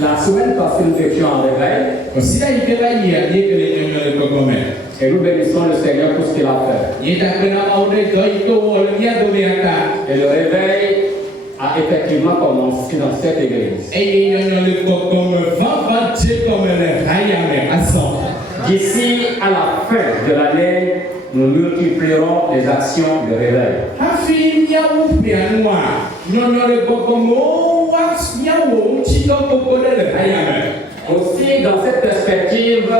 La semaine passée, nous étions en réveil. Et nous bénissons le Seigneur pour ce qu'il a fait. Et le réveil a effectivement commencé dans cette église. D'ici à la fin de l'année, nous multiplierons les actions de réveil. Aussi, dans cette perspective,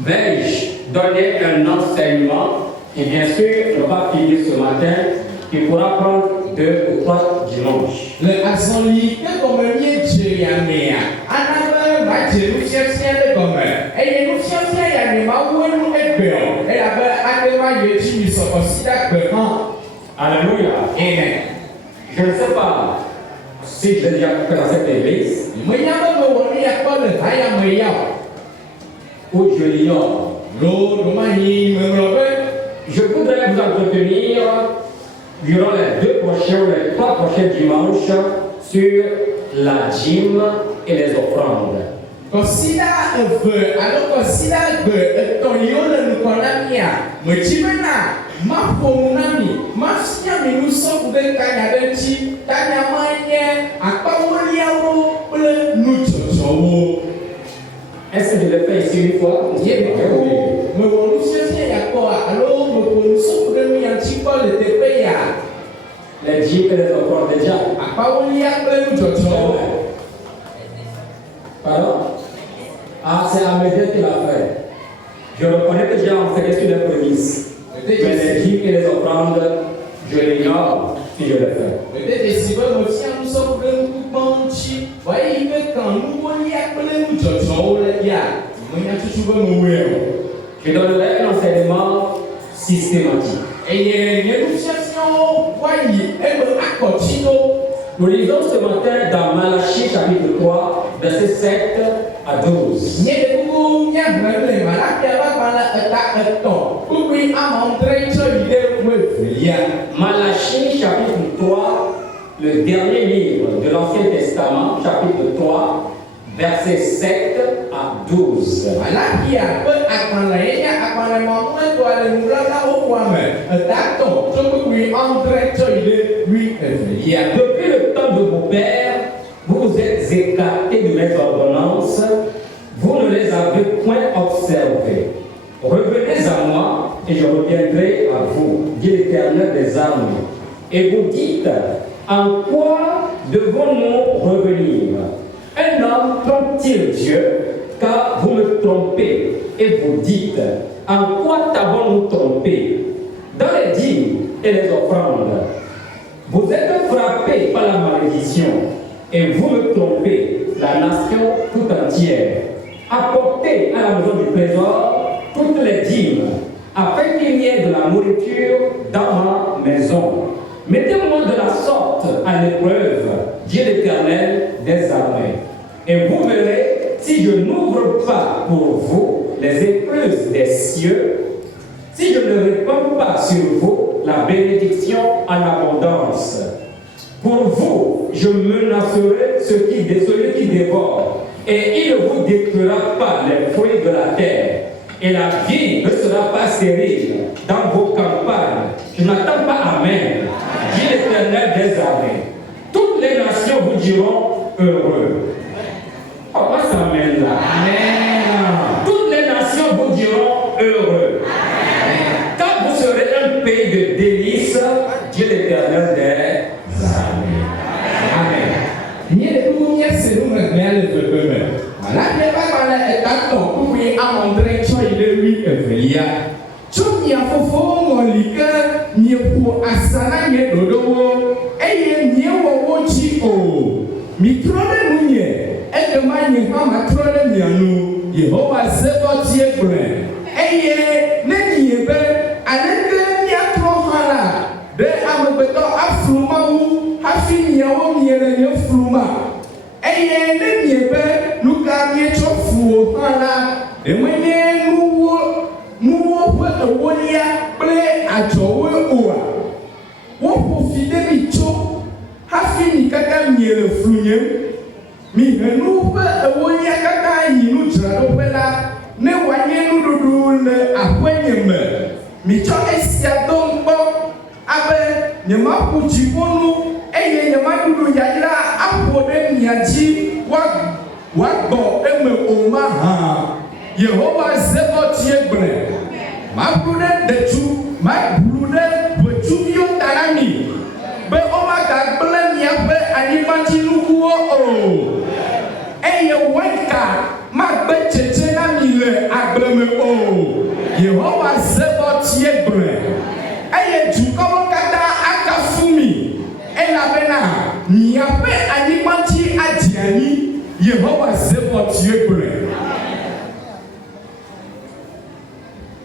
vais-je donner un enseignement et bien sûr, on va finir ce matin, qui pourra prendre 2 ou 3 dimanches. Alléluia. Amen. Je ne sais pas si je l'ai déjà fait dans cette église ou je l'ignore. Je voudrais vous entretenir durant les 2 prochains ou les 3 prochains dimanches sur la dîme et les offrandes. Est-ce que je l'ai fait ici une fois? Les dîmes et les offrandes déjà. Pardon? Ah, c'est Amédée qui l'a fait. Je reconnais que j'ai enseigné sur les prémices. Mais les dîmes et les offrandes, je l'ignore si je le fais. Je donnerai un enseignement systématique. Nous lisons ce matin dans Malachie chapitre 3, versets 7 à 12. Malachie chapitre 3, le dernier livre de l'Ancien Testament, chapitre 3, versets 7 à 12. Depuis le temps de vos pères, vous vous êtes écartés de mes ordonnances, vous ne les avez point observées. Revenez à moi et je reviendrai à vous, dit l'Éternel des armées. Et vous dites, en quoi devons-nous revenir? Un homme trompe-t-il Dieu? Car vous me trompez. Et vous dites, en quoi t'avons-nous trompé? Dans les dîmes et les offrandes. Vous êtes frappés par la malédiction. Et vous me trompez, la nation tout entière. Apportez à la maison du trésor toutes les dîmes, afin qu'il y ait de la nourriture dans ma maison. Mettez-moi de la sorte à l'épreuve, dit l'Éternel des armées. Et vous verrez si je n'ouvre pas pour vous les écluses des cieux, si je ne répands pas sur vous la bénédiction en abondance. Pour vous, je menacerai celui qui dévore, et il ne vous détruira pas les fruits de la terre. Et la vie ne sera pas stérile dans vos campagnes. Je n'attends pas Amen, dit l'Éternel des armées. Toutes les nations vous diront heureux. Pourquoi ça mène là? Amen. Toutes les nations vous diront heureux. Amen. Quand vous serez un pays de délices, Dieu l'Éternel des armées. Amen.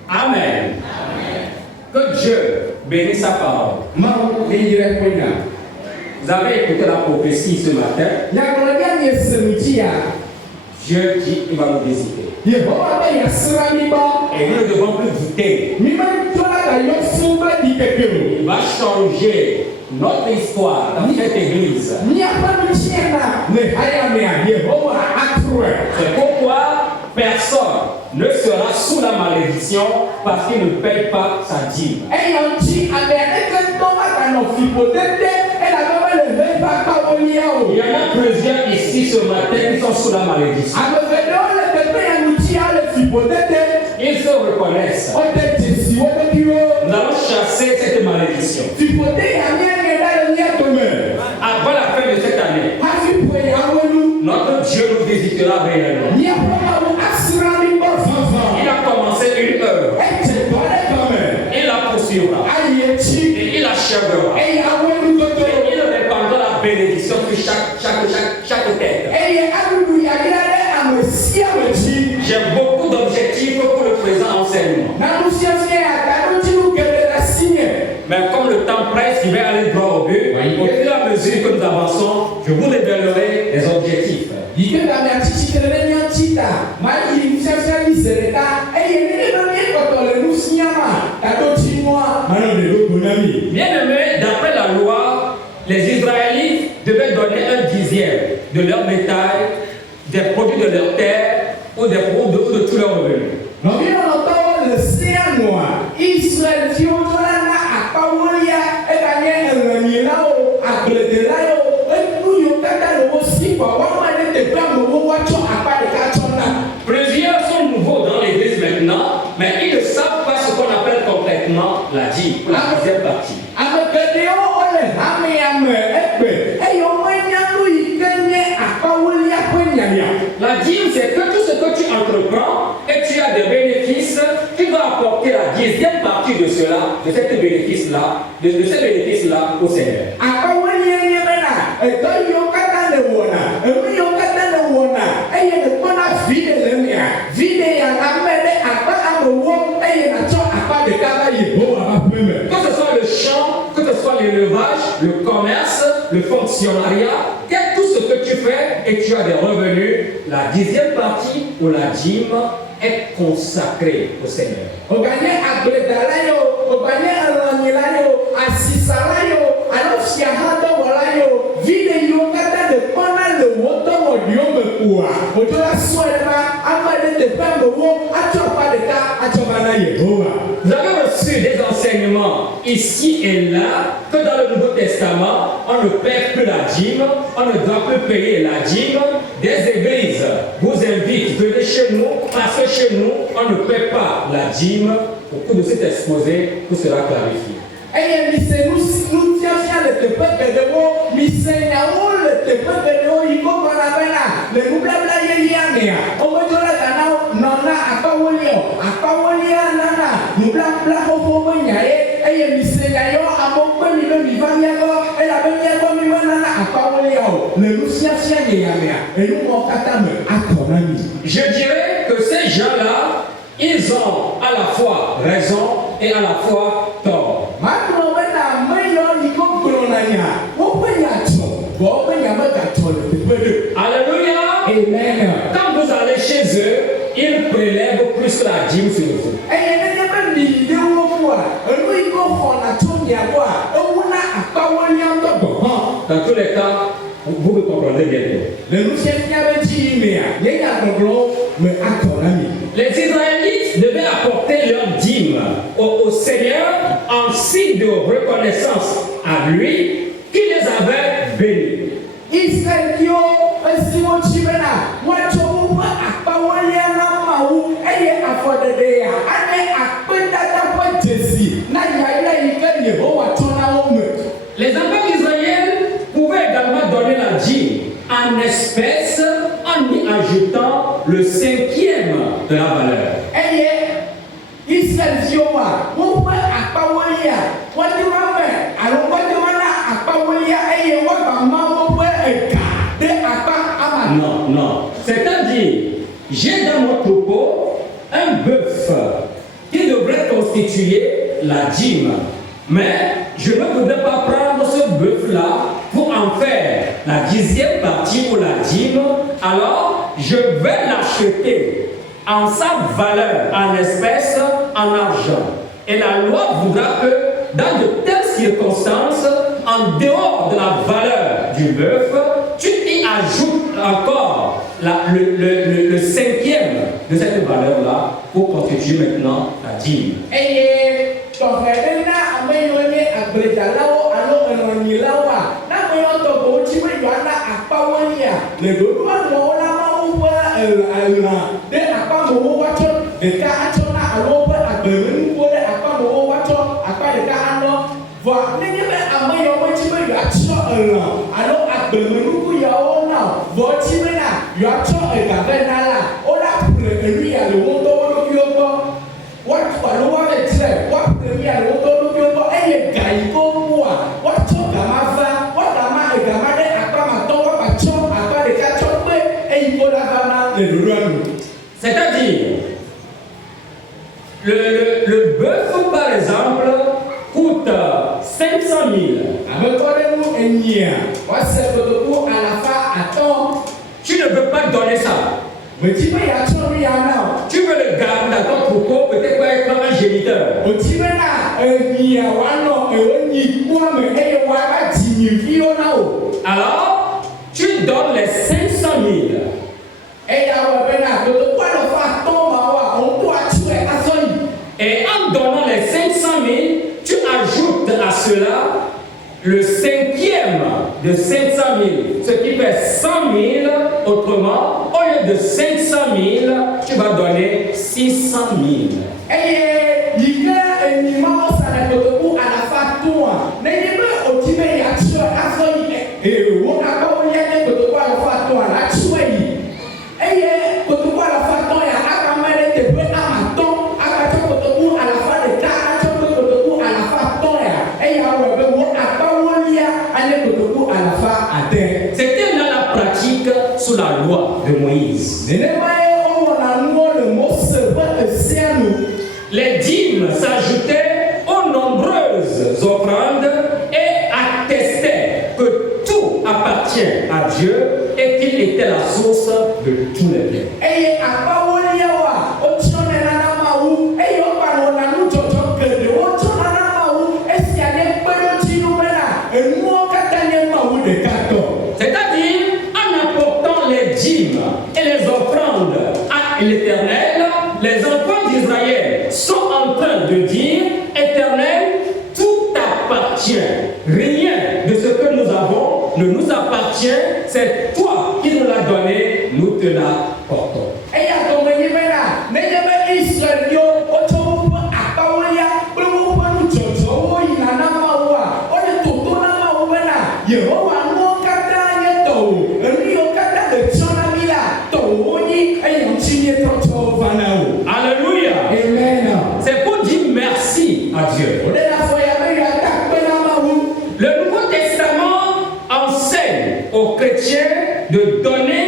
Amen. Que Dieu bénisse sa parole. Vous avez écouté la prophétie ce matin. Dieu dit qu'il va nous visiter. Et nous ne devons plus douter. Il va changer notre histoire dans cette église. C'est pourquoi personne ne sera sous la malédiction parce qu'il ne paye pas sa dîme. Il y en a plusieurs ici ce matin qui sont sous la malédiction. Ils se reconnaissent. Nous allons chasser cette malédiction. Avant la fin de cette année, notre Dieu nous visitera réellement. Il a commencé une œuvre. Il la poursuivra. Et il achèvera. Et il répandra la bénédiction sur chaque tête. J'ai beaucoup d'objectifs pour le présent enseignement. Mais comme le temps presse, je vais aller droit au but. Au fur et à mesure que nous avançons, je vous révélerai les objectifs. Bien-aimés, d'après la loi, les Israélites devaient donner un dixième de leur bétail, des produits de leur terre ou des produits de tous leurs revenus. Plusieurs sont nouveaux dans l'église maintenant, mais ils ne savent pas ce qu'on appelle complètement la dîme, la deuxième partie. La dîme, c'est que tout ce que tu entreprends et tu as des bénéfices, tu dois apporter la dixième partie de cela, de ces bénéfices-là au Seigneur. Que ce soit le champ, que ce soit l'élevage, le commerce, le fonctionnariat, tout ce que tu fais et tu as des revenus, la dixième partie ou la dîme est consacrée au Seigneur. Vous avez reçu des enseignements ici et là que dans le Nouveau Testament, on ne paie plus la dîme, on ne doit plus payer la dîme. Des églises vous invitent, venez chez nous, parce que chez nous, on ne paie pas la dîme. Au cours de cet exposé, tout sera clarifié. Et nous tiens le te peut de vous, missenyaou le te peut de vous, il faut qu'on appelle le blabla yéliamea. On me dit la canao, nana, akawolia, nana, nous blabla au nyaye, et missenyayo, à mon premier vivaniago, et la beniago, nana, akawolia, le lucien yéliamea, et nous mon katame, akonami. Je dirais que ces gens-là, ils ont à la fois raison et à la fois tort. Alléluia. Amen. Quand vous allez chez eux, ils prélèvent plus que la dîme sur vous. Dans tous les cas, vous me comprenez bientôt. Les Israélites devaient apporter leur dîme au Seigneur en signe de reconnaissance à lui qui les avait bénis. Les enfants d'Israël pouvaient également donner la dîme en espèces en y ajoutant le cinquième de la valeur. Non. C'est-à-dire, j'ai dans mon troupeau un bœuf qui devrait constituer la dîme. Mais je ne voudrais pas prendre ce bœuf-là pour en faire la 10e partie pour la dîme. Alors, je vais l'acheter en sa valeur, en espèces, en argent. Et la loi voudra que dans de telles circonstances, en dehors de la valeur du bœuf, tu y ajoutes encore le cinquième de cette valeur-là pour constituer maintenant la dîme. C'est-à-dire, le bœuf, par exemple, coûte 500 000. Tu ne veux pas donner ça. Tu veux le garder dans ton troupeau, peut-être pas être un géniteur. Alors, tu donnes les 500 000. Et en donnant les 500 000, tu ajoutes à cela le cinquième de 500 000, ce qui fait 100 000. Autrement, au lieu de 500 000, tu vas donner 600 000. C'était dans la pratique sous la loi de Moïse. Les dîmes s'ajoutaient aux nombreuses offrandes et attestaient que tout appartient à Dieu et qu'il était la source de tous les biens. C'est-à-dire, en apportant les dîmes et les offrandes à l'Éternel, les enfants d'Israël sont en train de dire: Éternel, tout t'appartient. Rien de ce que nous avons ne nous appartient. C'est toi qui nous l'as donné, nous te la portons. Yehowa no kata nye to. Enu yo kata de tsona mi la to woni e yon tinye to vana o. Alléluia. Amen. C'est pour dire merci à Dieu. O de la foi ya me ya ta pe na ma wu. Le Nouveau Testament enseigne aux chrétiens de donner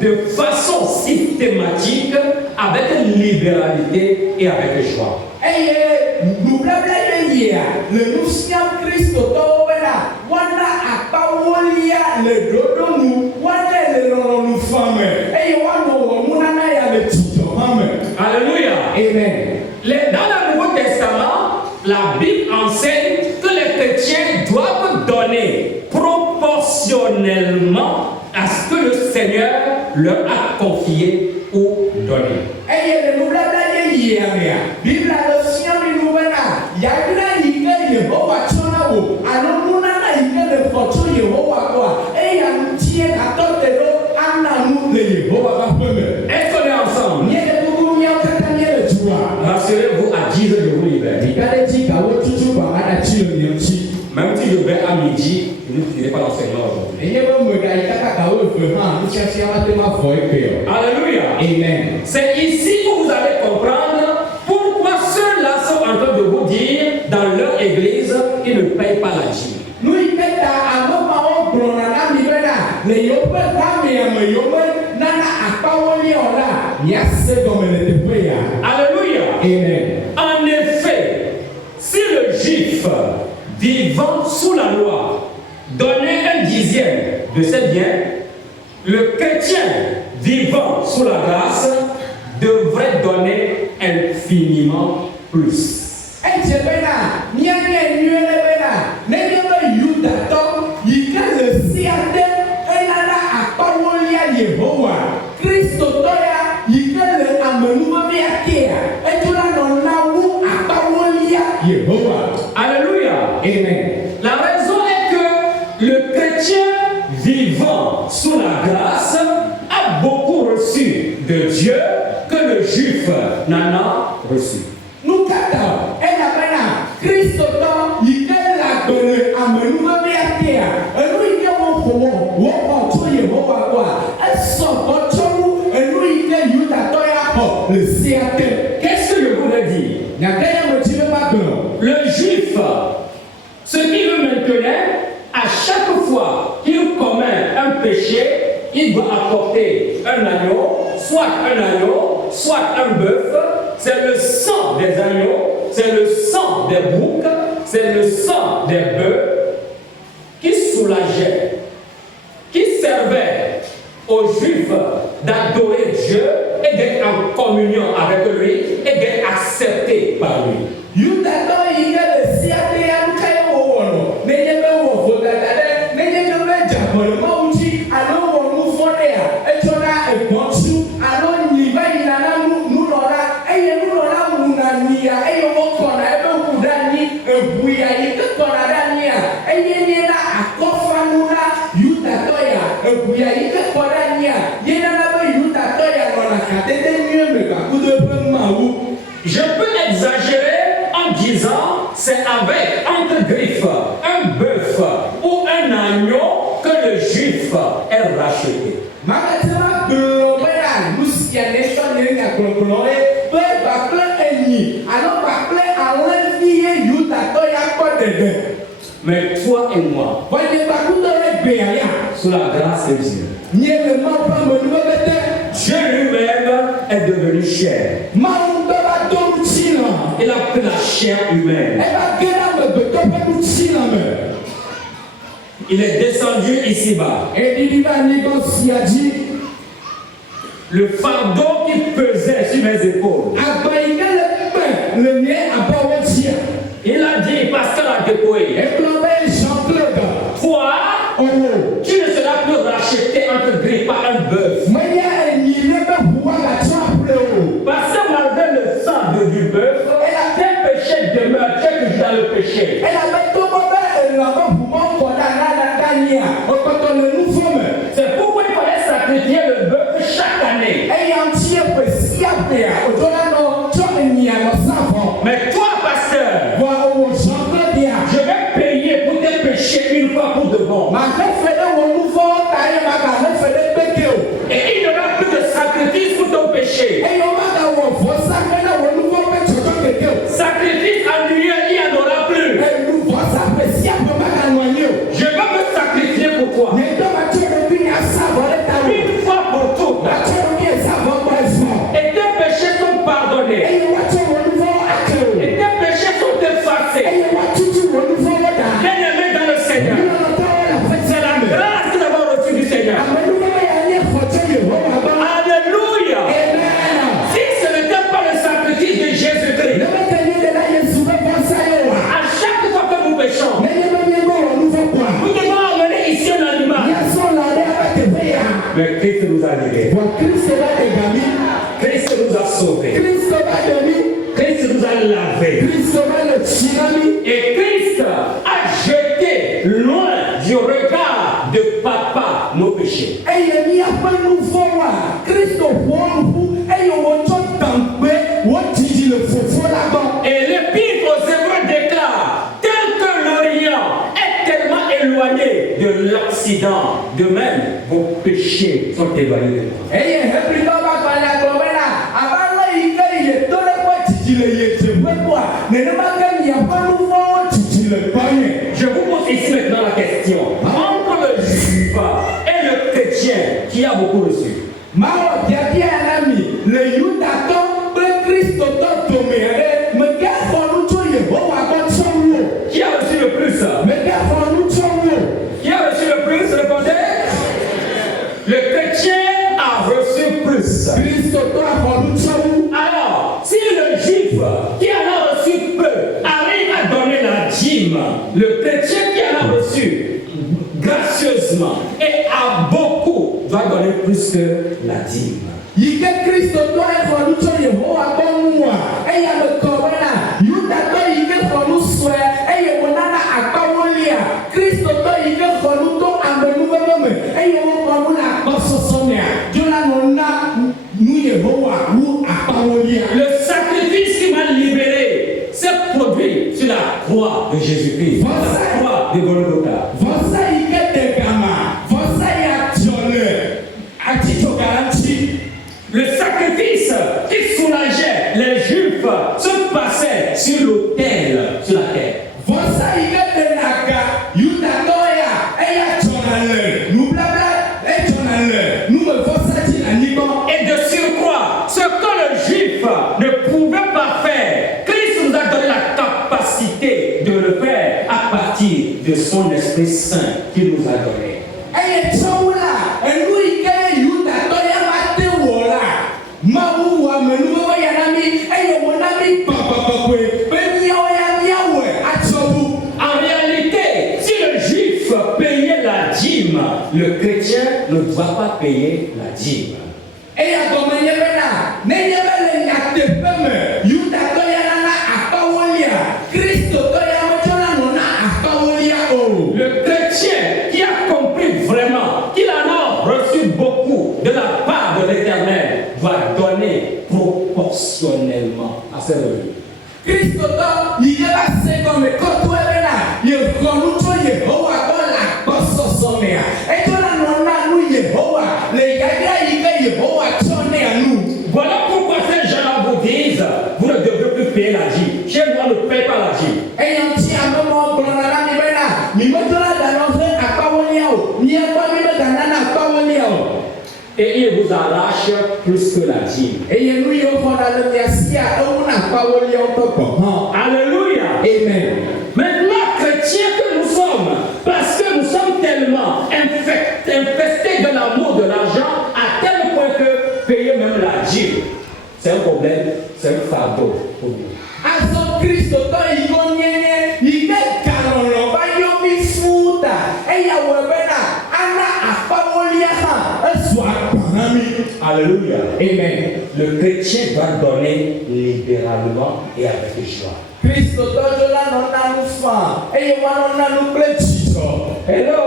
de façon systématique, avec libéralité et avec joie. Le Nouveau Christ wana akawolia le dodo nu wana le nono nu fame wana wo munana ya le tito mame. Alléluia. Amen. Dans le Nouveau Testament, la Bible enseigne que les chrétiens doivent donner proportionnellement à ce que le Seigneur leur a confié ou donné. Le Bible est-ce qu'on est ensemble? Rassurez-vous, à 10 heures je vous libère. Même si je vais à midi, je ne finirai pas l'enseignement aujourd'hui. Alléluia. Amen. C'est ici que vous allez comprendre pourquoi ceux-là sont en train de vous dire dans leur église qu'ils ne payent pas la dîme. Alléluia. Amen. En effet, si le juif vivant sous la loi donnait un dixième de ses biens, le chrétien vivant sous la grâce devrait donner infiniment plus. Alléluia. Amen. La raison est que le chrétien vivant sous la grâce a beaucoup reçu de Dieu que le juif n'en a reçu. Nous kata, elle a bana, Christ autant, il est la bonne amenu me biatia. Et nous il y a mon comment, on peut tuer mon papa. Elle sort votre chou, et nous il est yuta toya le siate. Qu'est-ce que je voulais dire? Le juif, ce qui veut maintenant, à chaque fois qu'il commet un péché, il doit apporter un agneau, soit un bœuf. C'est le sang des agneaux, c'est le sang des boucs, c'est le sang des bœufs qui soulageait, qui servait aux Juifs d'adorer Dieu et d'être en communion avec lui et d'être accepté par lui. Je peux exagérer en disant c'est avec, entre griffes, un bœuf ou un agneau que le juif est racheté. Mais toi et moi, sous la grâce de Dieu, Dieu lui-même est devenu chair. Il a pris la chair humaine. Il est descendu ici-bas. Le fardeau qui pesait sur mes épaules. Il a dit, pasteur a dépouillé. Toi, tu ne seras plus racheté entre griffes par un bœuf. Parce que malgré le sang du bœuf, tes péchés demeurent, tu es toujours dans le péché. C'est pourquoi il fallait sacrifier le bœuf chaque année. Mais toi, pasteur, je vais payer pour tes péchés une fois pour de bon. Et il n'y aura plus de sacrifice pour ton péché. Sacrifice annuel, il n'y en aura plus. Je vais me sacrifier pour toi. Une fois pour toutes. Et tes péchés sont pardonnés. Et tes péchés sont effacés. Bien-aimé dans le Seigneur. C'est la grâce que nous avons reçue du Seigneur. Alléluia. Si ce n'était pas le sacrifice de Jésus-Christ, à chaque fois que nous péchons, nous devons emmener ici un animal. Mais Christ nous a libérés. Christ nous a sauvés. Christ nous a lavés. Et Christ a jeté loin du regard de papa nos péchés. Et l'Épître aux Hébreux déclare, tel que l'Orient est tellement éloigné de l'Occident, de même vos péchés sont éloignés de moi. Je vous pose ici maintenant la question. Entre le juif et le chrétien qui a beaucoup reçu, qui a reçu le plus? Qui a reçu le plus? Répondez. Le chrétien a reçu plus. Alors, si le juif qui en a reçu peu arrive à donner la dîme, le chrétien qui en a reçu gracieusement et a beaucoup doit donner plus que la dîme. Le sacrifice qui m'a libéré s'est produit sur la croix de Jésus-Christ, la croix de Golgotha. Le sacrifice qui soulageait les Juifs se passait sur l'autel, sur la terre. Et de surcroît, ce que le Juif ne pouvait pas faire, Christ nous a donné la capacité de le faire à partir de son Esprit Saint qu'il nous a donné. En réalité, si le Juif payait la dîme, le chrétien ne doit pas payer la dîme. Le chrétien qui a compris vraiment qu'il en a reçu beaucoup de la part de l'Éternel doit donner proportionnellement à ses revenus. Voilà pourquoi ces gens-là vous disent, vous ne devrez plus payer la dîme. Chez moi, ne paye pas la dîme. Et il vous arrache plus que la dîme. Alléluia. Amen. Maintenant, chrétiens que nous sommes, parce que nous sommes tellement infestés de l'amour de l'argent, à tel point que payer même la dîme, c'est un problème, c'est un fardeau pour nous. Alléluia. Amen. Le chrétien doit donner libéralement et avec joie. Hello.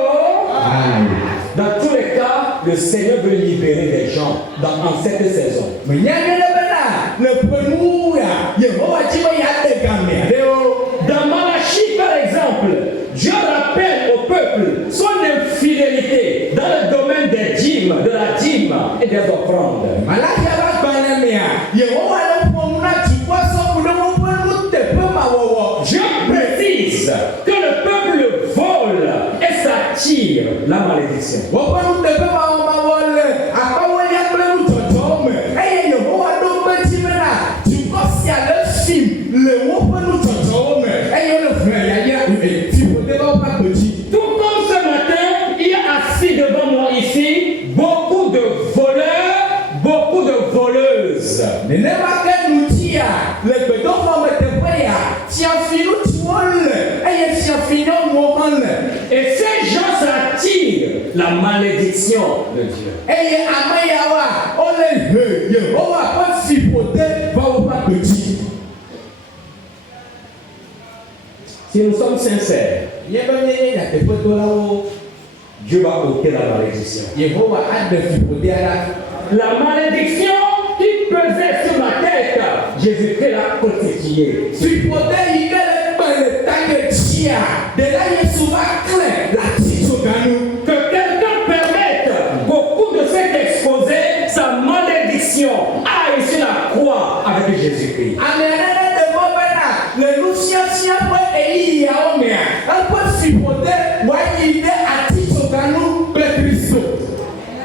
Dans tous les cas, le Seigneur veut libérer les gens en cette saison. Dans Malachie, par exemple, Dieu rappelle au peuple et des offrandes. Je précise que le peuple vole et s'attire la malédiction. Tout comme ce matin, il y a assis devant moi ici beaucoup de voleurs, beaucoup de voleuses. Et ces gens s'attirent la malédiction de Dieu. Si nous sommes sincères, Dieu va ôter la malédiction. La malédiction qui pesait sur ma tête, Jésus-Christ l'a crucifié. Que quelqu'un permette beaucoup de s'être exposé, sa malédiction aille sur la croix avec Jésus-Christ.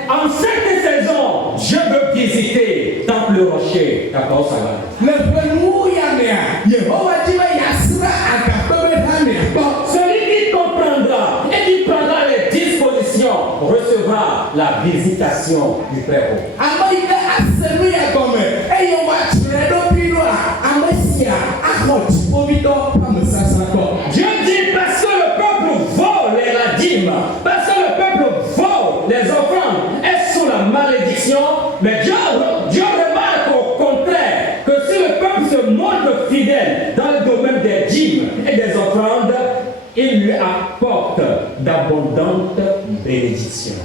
En cette saison, je veux visiter Temple Rocher, Capao Saga. Celui qui comprendra et qui prendra les dispositions recevra la visitation du Père. Dieu dit parce que le peuple vole la dîme, parce que le peuple vole les offrandes, est sous la malédiction, mais Dieu remarque au contraire que si le peuple se montre fidèle dans le domaine des dîmes et des offrandes, il lui apporte d'abondantes bénédictions.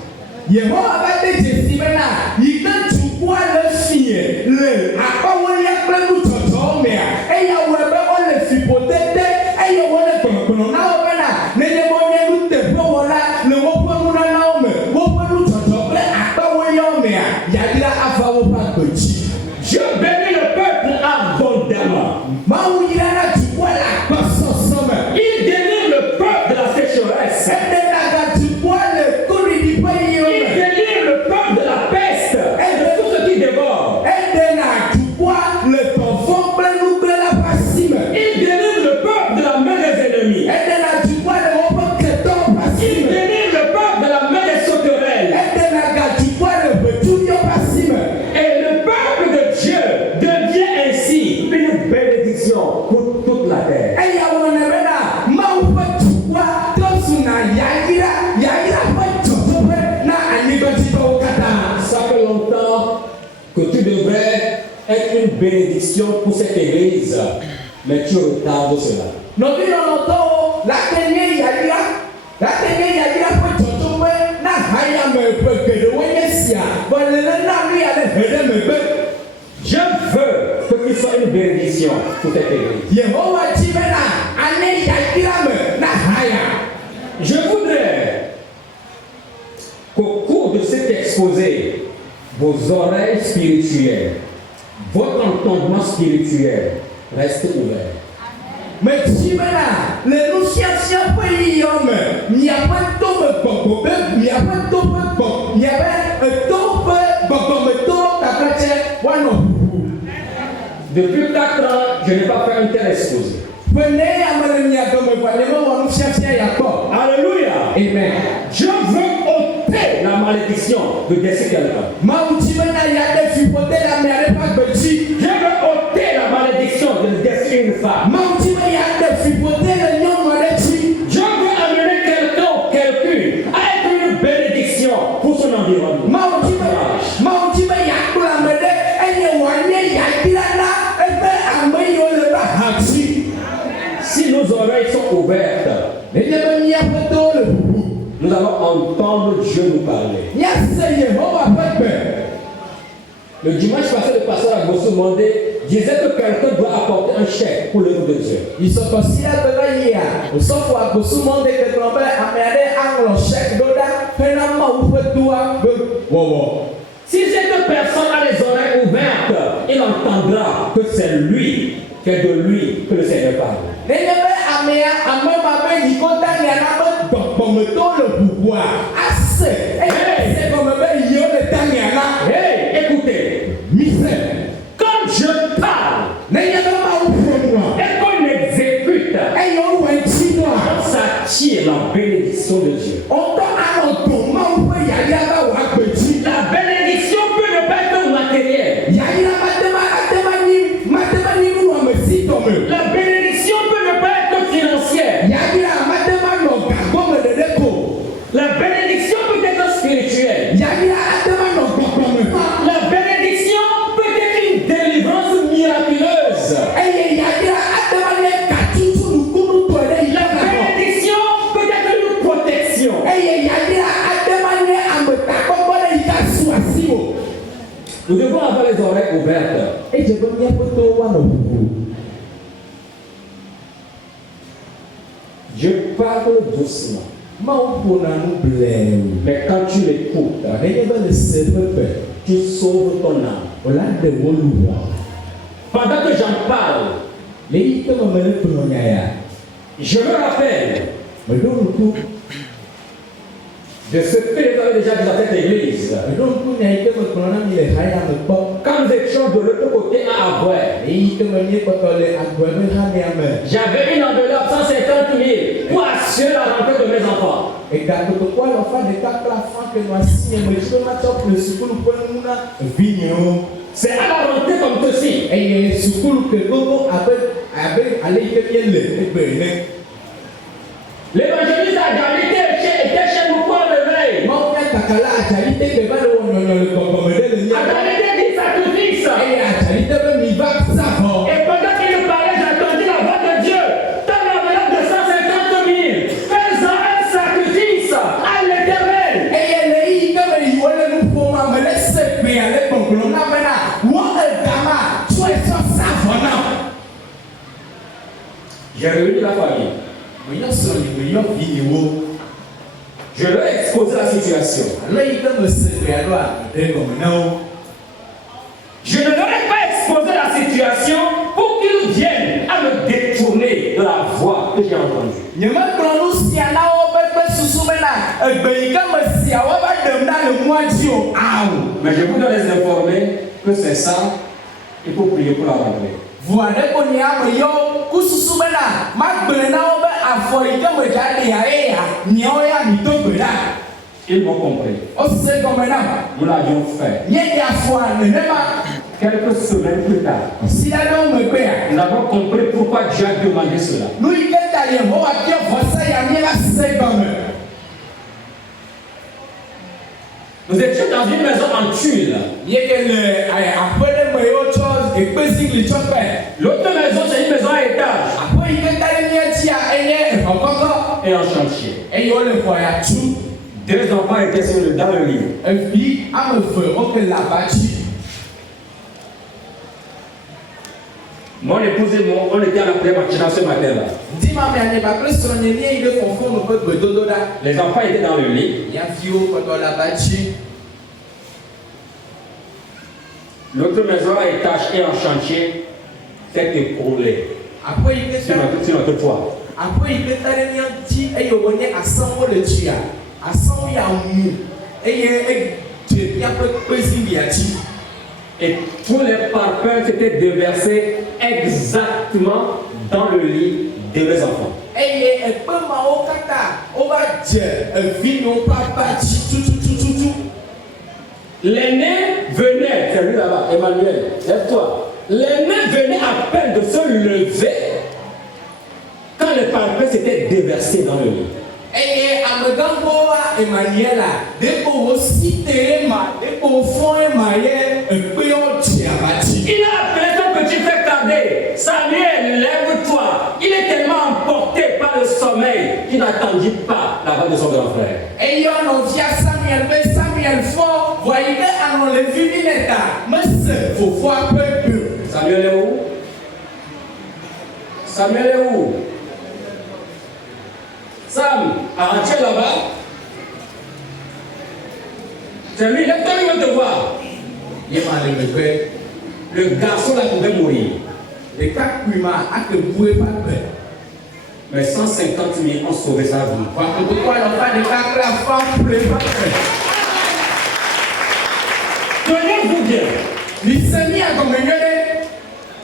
Dieu bénit le peuple abondamment. Il délivre le peuple de la sécheresse. Il délivre le peuple de la peste et de tout ce qui dévore. Il délivre le peuple de la main des ennemis. Il délivre le peuple de la main des sauterelles. Et le peuple de Dieu devient ainsi une bénédiction pour toute la terre. Ça fait longtemps que tu devrais être une bénédiction pour cette église, mais tu retardes cela. Je veux que tu sois une bénédiction pour cette église. Je voudrais qu'au cours de cet exposé, vos oreilles spirituelles, votre entendement spirituel reste ouvert. Depuis 4 ans, je n'ai pas fait un tel exposé. Alléluia. Amen. Je veux ôter la malédiction de décès quelqu'un. Je veux ôter la malédiction de décès une femme. Je veux amener quelqu'un ou quelqu'une à être une bénédiction pour son environnement. Si nos oreilles sont ouvertes, nous allons entendre Dieu nous parler. Le dimanche passé, le pasteur Agbossou Mondé disait que quelqu'un doit apporter un chèque pour l'œuvre de Dieu. Si cette personne a les oreilles ouvertes, il entendra que c'est lui, que de lui que le Seigneur parle. Hey, écoutez, quand je parle et qu'on exécute, ça tire la bénédiction de Dieu. La bénédiction peut ne pas être matérielle. La bénédiction peut ne pas être financière. La bénédiction peut être spirituelle. La bénédiction peut être une délivrance miraculeuse. La bénédiction peut être une protection. Nous devons avoir les oreilles ouvertes. Je parle doucement. Mais quand tu l'écoutes, tu sauves ton âme. Pendant que j'en parle, je me rappelle de ce que les avez déjà dit dans cette église. Quand nous étions de l'autre côté à Aboué, j'avais une enveloppe 150 000 pour assurer la rentrée de mes enfants. C'est à la rentrée comme ceci. L'évangéliste a Galité était chez nous pour le veille. Agalité dit sacrifice. Et pendant qu'il parlait, j'ai entendu la voix de Dieu. Dans l'enveloppe de 150 000, fais-en un sacrifice à l'Éternel. J'ai réuni la famille. Je leur ai exposé la situation. Je ne leur ai pas exposé la situation pour qu'ils viennent à me détourner de la voix que j'ai entendue. Mais je voudrais les informer que c'est ça, il faut prier pour la rentrée. Ils m'ont compris. Nous l'avions fait. Quelques semaines plus tard, nous avons compris pourquoi Dieu a demandé cela. Nous étions dans une maison en tuile. L'autre maison, c'est une maison à étage. Et en chantier. Deux enfants étaient dans le lit. Mon épouse et moi, on était à la prière matinale ce matin-là. Les enfants étaient dans le lit. L'autre maison à étage et en chantier s'est écroulée sur notre toit. Et tous les parfums s'étaient déversés exactement dans le lit de mes enfants. L'aîné venait, c'est lui là-bas, Emmanuel, lève-toi. L'aîné venait à peine de se lever quand les parfums s'étaient déversés dans le lit. Il a appelé son petit frère cadet. Samuel, lève-toi. Il est tellement emporté par le sommeil qu'il n'attendit pas la voix de son grand frère. Samuel est où? Samuel est où? Sam, arrête là-bas. C'est lui, lève-toi, il veut te voir. ye ma le megbe. Le garçon là pouvait mourir. Ɖekakpui ma ake bue va gbe. Mais 150 000 ont sauvé sa vie. Wa kotoku alɔfa ɖeka kple afã ƒle va gbe. Tenez-vous bien. Mise mi agɔme nyuie ɖe.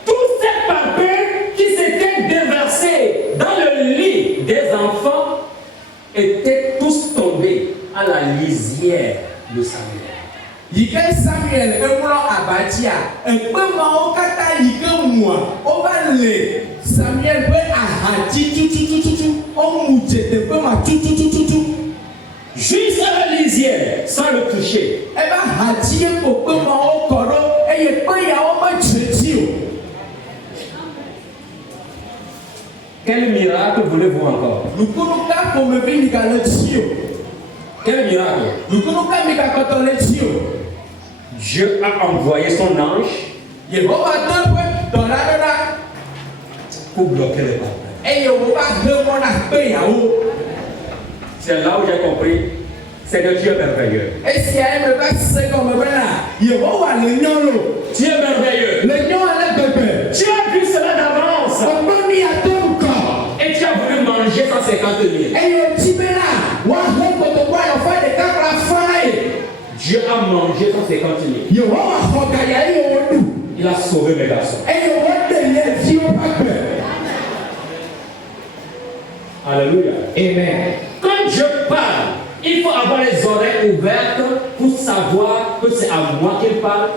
Tous ces papiers qui s'étaient déversés dans le lit des enfants étaient tous tombés à la lisière de Samuel. Yi ke Samuel eŋlɔ abadzia, ekpemawo katã yi ke mua, wova le Samuel ƒe ahadzi tututututu, womu dze teƒe ma tututututu. Juste à la lisière, sans le toucher. Ebe ahadzi ko kpemawo kɔ ɖo eye kpe yawo medze dzi o. Quel miracle voulez-vous encore? Nukunu ka ƒomevi mi gale dzi o. Quel miracle? Nukunu ka mi gakɔtɔ le dzi o. Dieu a envoyé son ange Yehowa do eƒe dɔla ɖe ɖa pour bloquer les papiers. eye wòva he mɔ na kpe yawo. C'est là où j'ai compris, c'est que Dieu est merveilleux. Esia ye me va se gɔme bena Yehowa le nyɔnu. Dieu est merveilleux. Le nyɔnu ale gbegbe. Tu as vu cela d'avance. Ɔgbɔ mi ato ŋkɔ. Et tu as voulu manger 150 000. Eye wòtsi bena woahe kotoku alɔfa ɖeka kple afã ye. Dieu a mangé 150 000. Yehowa xɔ gaya eye wòɖu. Il a sauvé mes garçons. Eye wòɖe ye viwo va gbe. Alléluia. Amen. Quand je parle, il faut avoir les oreilles ouvertes pour savoir que c'est à moi qu'il parle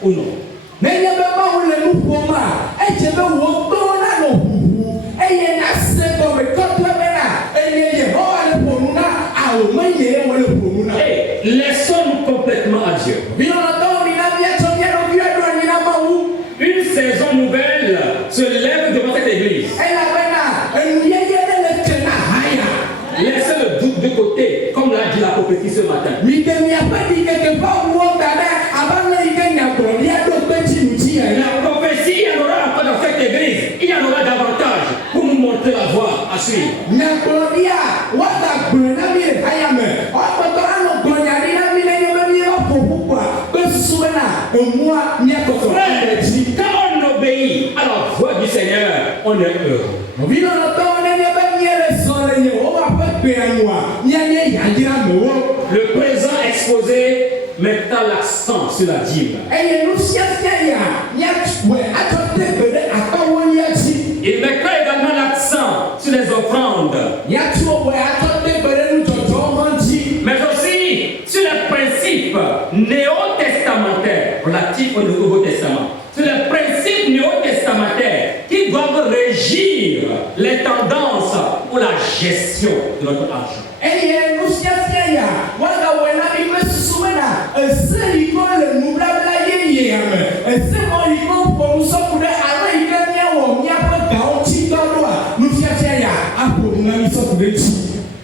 ou non. Nenye be Mawu le nu ƒom a, edze be wò tɔwo nanɔ ʋuʋu eye nase gɔme kɔtɔ bena enye Yehowa le ƒo nu na awo menye ye wòle ƒo nu na. Et laissons-nous complètement à Dieu. Minɔnɔtɔwo mi na miatsɔ mia ɖokuiwo ɖo anyi na Mawu. Une saison nouvelle se lève devant cette église. Elabena enu yeye ɖe le te na haya. Laissez le doute de côté, comme l'a dit la prophétie ce matin. Mi de miaƒe ɖikeke ƒe awuwo da ɖe abe ne yi ke nyagblɔɖia ɖo kpetsi ŋuti ene. La prophétie, il y en aura encore dans cette église. Il y en aura davantage pour nous montrer la voie à suivre. Nyagblɔɖia woada gblɔ na mi le haya me. Woakpɔtɔ anɔ gbɔnya ɖi na mi nenye be mi va ƒo ƒu kpɔa kpe susu bena emua miakɔtɔ Frère, quand on obéit à la voix du Seigneur, on est heureux. Minɔnɔtɔwo nenye be miele zɔ le Yehowa ƒe gbea nua, mianye yayramewo. Le présent exposé mettant l'accent sur la dîme. Eye nufiafia ya miatsɔe atsɔ de gbe ɖe akpawolia dzi. Il mettra également l'accent sur les offrandes, Miatsɔ wɔ atsɔ de gbe ɖe nudzɔdzɔwo hã dzi. mais aussi sur les principes néo-testamentaires relatifs au Nouveau Testament. Sur les principes néo-testamentaires qui doivent régir les tendances pour la gestion de notre argent. Eye nufiafia ya wagawɔe na mi kple susu bena ese yi ke le nubabla yeyea me, ese mɔ yi ke ƒo nu sɔku ɖe alo yi ke miawɔ miaƒe gawo ŋuti dɔ ɖoa, nufiafia ya aƒo nu na mi sɔku ɖe dzi.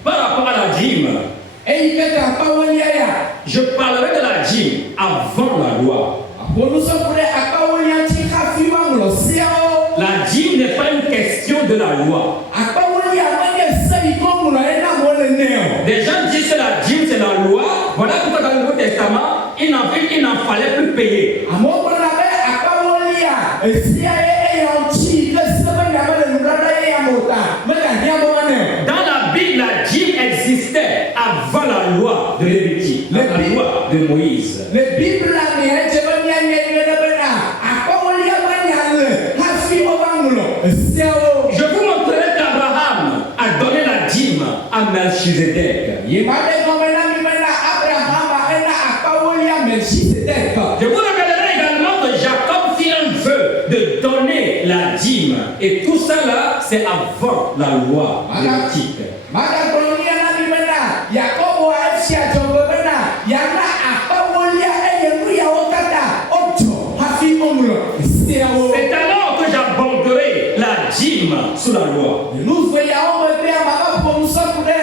Par rapport à la dîme, Eyi ke akpawolia ya je parlerai de la dîme avant la loi. aƒo nu sɔku ɖe akpawolia ŋuti hafi woaŋlɔ seawo. La dîme n'est pas une question de la loi. Akpawolia menye se yi ke woŋlɔ ɖe na amewo le nɛ o. Des gens disent que la dîme c'est la loi. Voilà pourquoi dans le Nouveau Testament, il n'en fallait plus payer. Amewo gblɔna be akpawolia esia ye eya ŋuti ke se be miabe le nubabla ye amewo ta megahiã be woanɛ o. Dans la Bible, la dîme existait avant la loi de Lévitique, la loi de Moïse. Le Bibla mea edze be mianye nyuie ɖe bena akpawolia be nya le hafi wova ŋlɔ seawo. Je vous montrerai qu'Abraham a donné la dîme à Melchizedek. Yi ma ɖe gɔme na mi bena Abrahama ena akpawolia Melchizedek. Je vous révélerai également que Jacob fit un vœu de donner la dîme. Et tout ça là, c'est avant la loi lévitique. Magagblɔ nia na mi bena Yakobo efia dzɔgbe bena yana akpawolia eye nu yawo katã wodzɔ hafi woŋlɔ seawo. C'est alors que j'aborderai la dîme sous la loi. Nu ve yawo me bia mava ƒo nu sɔku ɖe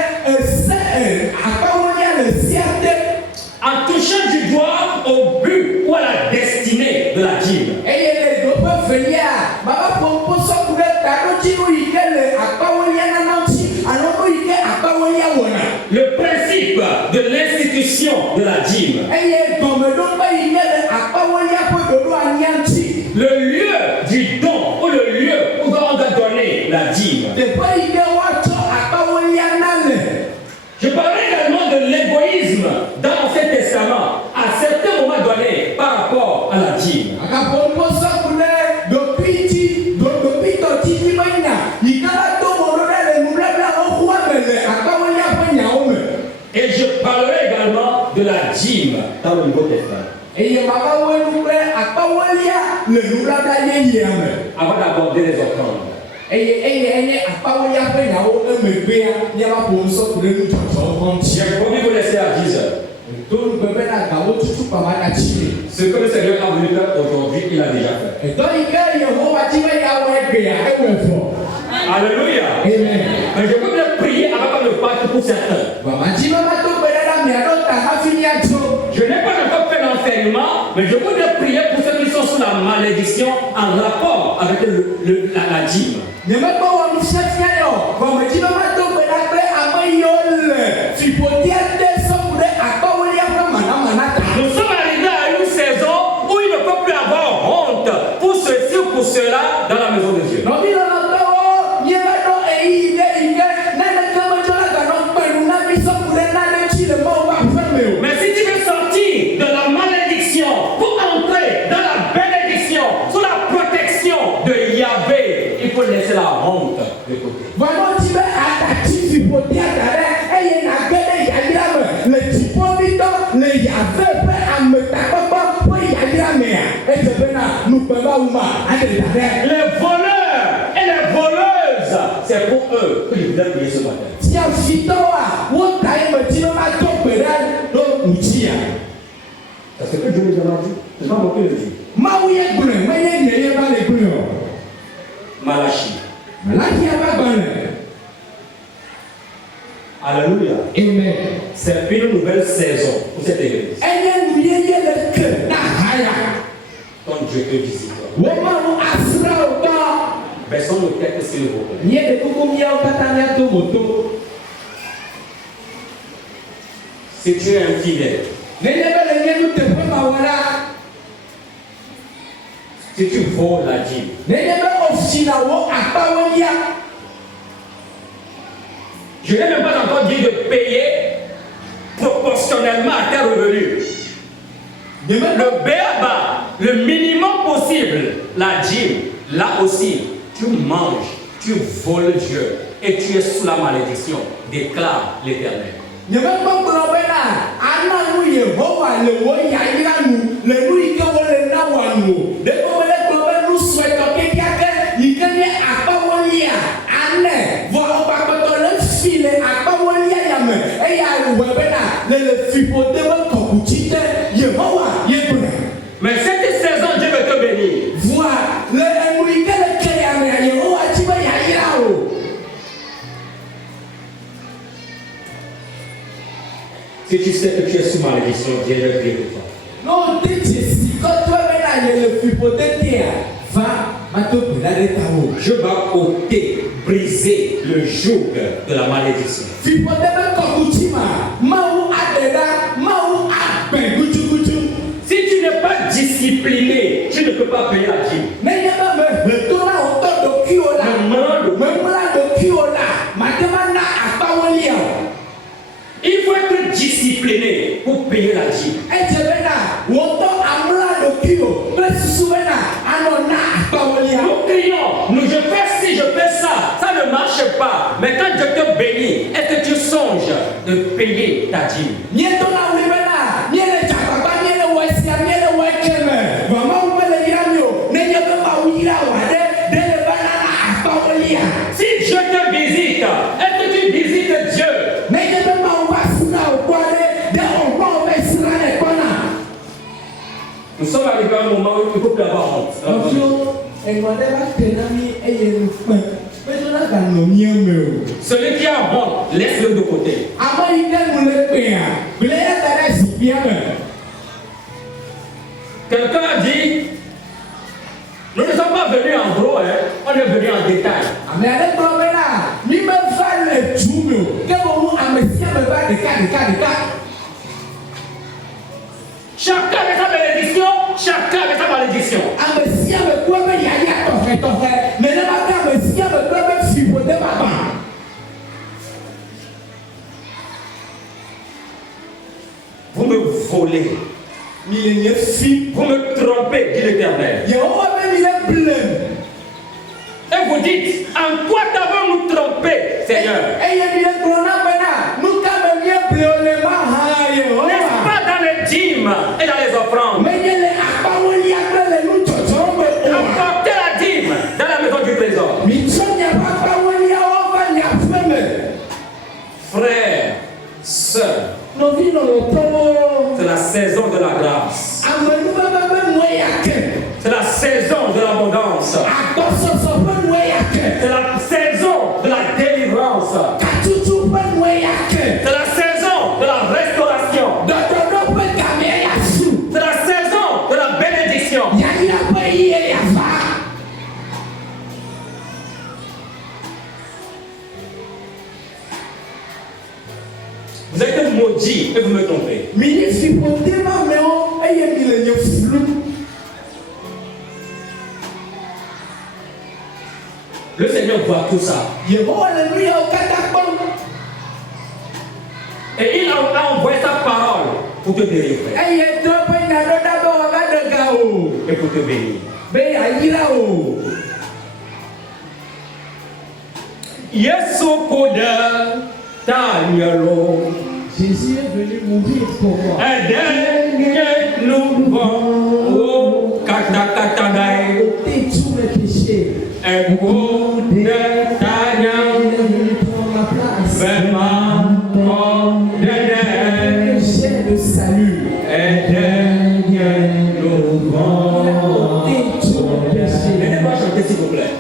akpawolia le sea te. En touchant du doigt au but ou à la destinée de la dîme. Eye le doƒe velia mava ƒo sɔku ɖe taɖodzinu yi ke le akpawolia nana ŋuti alo nu yi ke akpawolia wɔna. Le principe de l'institution de la dîme. Eye gɔmeɖokpe yi ke le akpawolia dîme dans l'Ancien Testament à certains moments donnés par rapport à la dîme. Et je parlerai également de la dîme dans le Nouveau Testament. Avant d'aborder les offrandes. J'ai promis vous laisser à 10 heures. Ce que le Seigneur a voulu faire aujourd'hui, il a déjà fait. Alléluia. Amen. Mais je voudrais prier avant de partir pour certains. Je n'ai pas encore fait l'enseignement, mais je voudrais prier pour ceux qui sont sous la malédiction en rapport avec la dîme. Nous sommes arrivés à une saison où il ne peut plus avoir honte pour ceci ou pour cela dans la maison de Dieu. Mais si tu veux sortir de la malédiction pour entrer dans la bénédiction, sous la protection de Yahvé, il faut laisser la honte de côté. Les voleurs et les voleuses, c'est pour eux que je voudrais prier ce matin. Parce que Dieu nous a dit, c'est pas moi qui le dis. Malachie. Alléluia. Amen. C'est une nouvelle saison pour cette église. Quand Dieu te visite. Baissons nos têtes s'il vous plaît. Si tu es un fidèle, si tu voles la dîme, je n'ai même pas encore dit de payer proportionnellement à tes revenus. Le béaba, le minimum possible, la dîme, là aussi, tu manges, tu voles Dieu et tu es sous la malédiction, déclare l'Éternel. Mais cette saison, Dieu veut te bénir. Si tu sais que tu es sous malédiction, Dieu veut prier pour toi. Je vais ôter, briser le joug de la malédiction. Si tu n'es pas discipliné, tu ne peux pas payer la dîme. Il faut être discipliné pour payer la dîme. Nous crions, je fais ci, je fais ça, ça ne marche pas. Mais quand Dieu te bénit, est-ce que tu songes de payer ta dîme? Si Dieu te visite, est-ce que tu visites Dieu? Nous sommes arrivés à un moment où il ne faut plus avoir honte. Celui qui a honte, laisse-le de côté. Quelqu'un a dit, nous ne sommes pas venus en gros, hein, on est venus en détail. Chacun avec sa bénédiction, chacun avec sa malédiction. me volez. Vous me trompez, dit l'Éternel. Et vous dites, en quoi t'avons-nous trompé, Seigneur? N'est-ce pas dans les dîmes et dans les offrandes? Apportez la dîme dans la maison du trésor. Frères, sœurs, c'est la saison de la grâce. C'est la saison de l'abondance. C'est la saison de la délivrance. C'est la saison de la restauration. C'est la saison de la bénédiction. Vous êtes maudit et vous me trompez. Le Seigneur voit tout ça. Et il a envoyé sa parole pour te délivrer. Et pour te bénir. Yesu kuda tanyalo. Jésus est venu mourir pour moi. Ôtez tous mes péchés. Il prend ma place. J'ai le salut. Il a ôté tous mes péchés. Aidez-moi à chanter s'il vous plaît.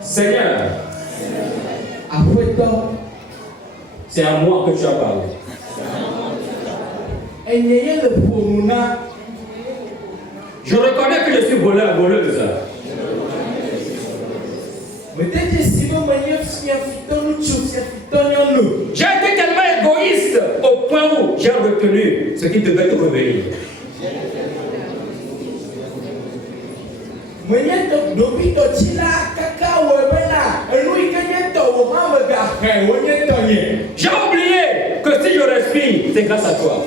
Seigneur, c'est à moi que tu as parlé. Je reconnais que je suis voleur, voleuse. J'ai été tellement égoïste au point où j'ai retenu ce qui devait te revenir. J'ai oublié que si je respire, c'est grâce à toi.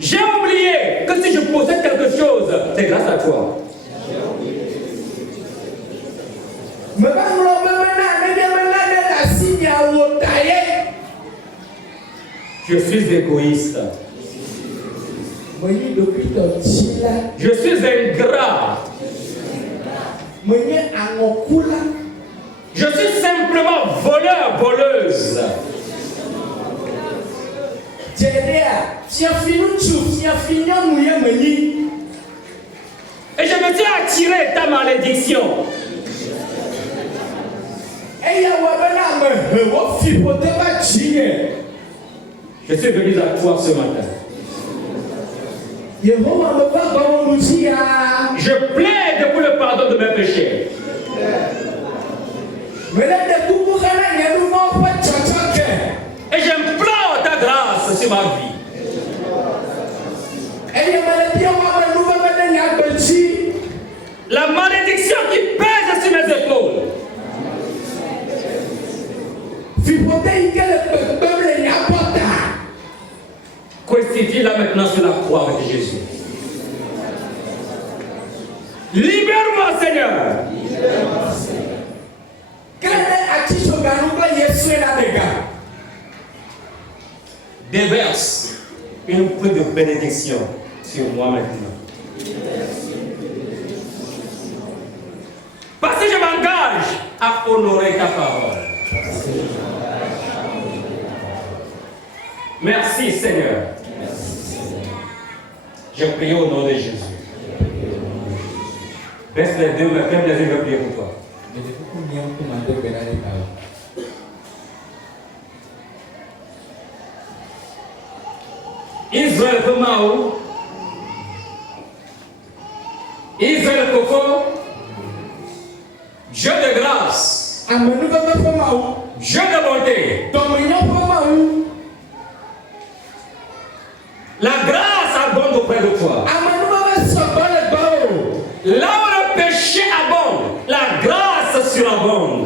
J'ai oublié que si je possède quelque chose, c'est grâce à toi. Je suis égoïste. Je suis ingrat. Je suis simplement voleur, voleuse. Et je me suis attiré ta malédiction. Je suis venu à toi ce matin. Je plaide pour le pardon de mes péchés. Et j'implore sur ma vie. La malédiction qui pèse sur mes épaules. Crucifie-la maintenant sur la croix avec Jésus. Libère-moi, Seigneur. Déverse une pluie de bénédiction sur moi maintenant. Parce que je m'engage à honorer ta parole. Merci Seigneur. Je prie au nom de Jésus. Baisse les deux mains, ferme les yeux, je vais prier pour toi. Israël Komao, Israël Kofo, Dieu de grâce, Dieu de bonté, la grâce abonde auprès de toi. Là où le péché abonde, la grâce surabonde.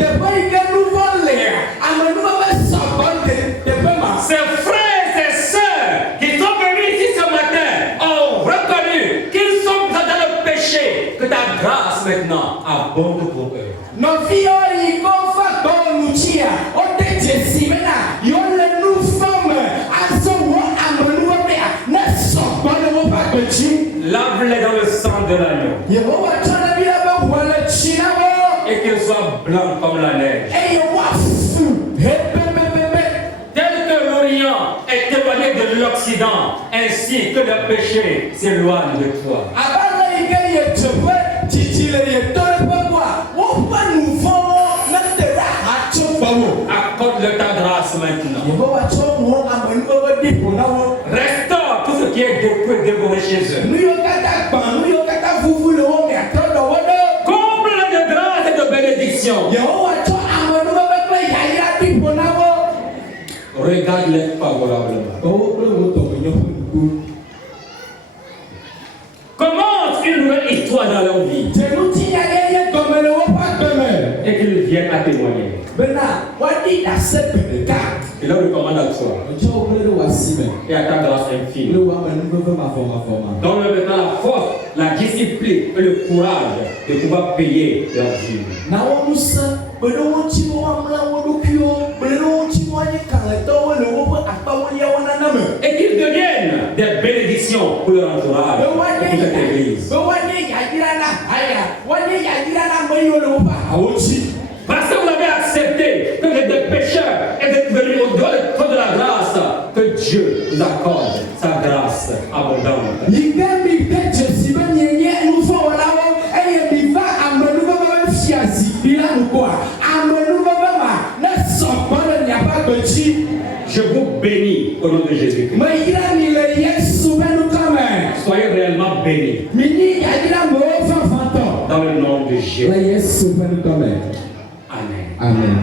Ses frères et ses sœurs qui sont venus ici ce matin ont reconnu qu'ils sont dans le péché, que ta grâce maintenant abonde pour eux. Lave-les dans le sang de l'agneau. Et qu'ils soient blancs comme la neige. Tel que l'Orient est éloigné de l'Occident, ainsi que le péché s'éloigne de toi. Accorde-le ta grâce maintenant. Restaure tout ce qui est dévoré chez eux. Comble de grâce et de bénédiction. Regarde-les favorablement. Commence une nouvelle histoire dans leur vie. Et qu'ils viennent à témoigner. Et là, le commande à toi. Et à ta grâce infinie. Donne-leur maintenant la force, la discipline et le courage de pouvoir payer leur dîme. Et qu'ils deviennent des bénédictions pour leur entourage, pour cette église. Parce que vous avez accepté que vous êtes des pécheurs et vous êtes venus au-delà de la grâce, que Dieu vous accorde sa grâce abondante. Je vous bénis au nom de Jésus. Soyez réellement bénis. Dans le nom de Jésus. Amen. Amen.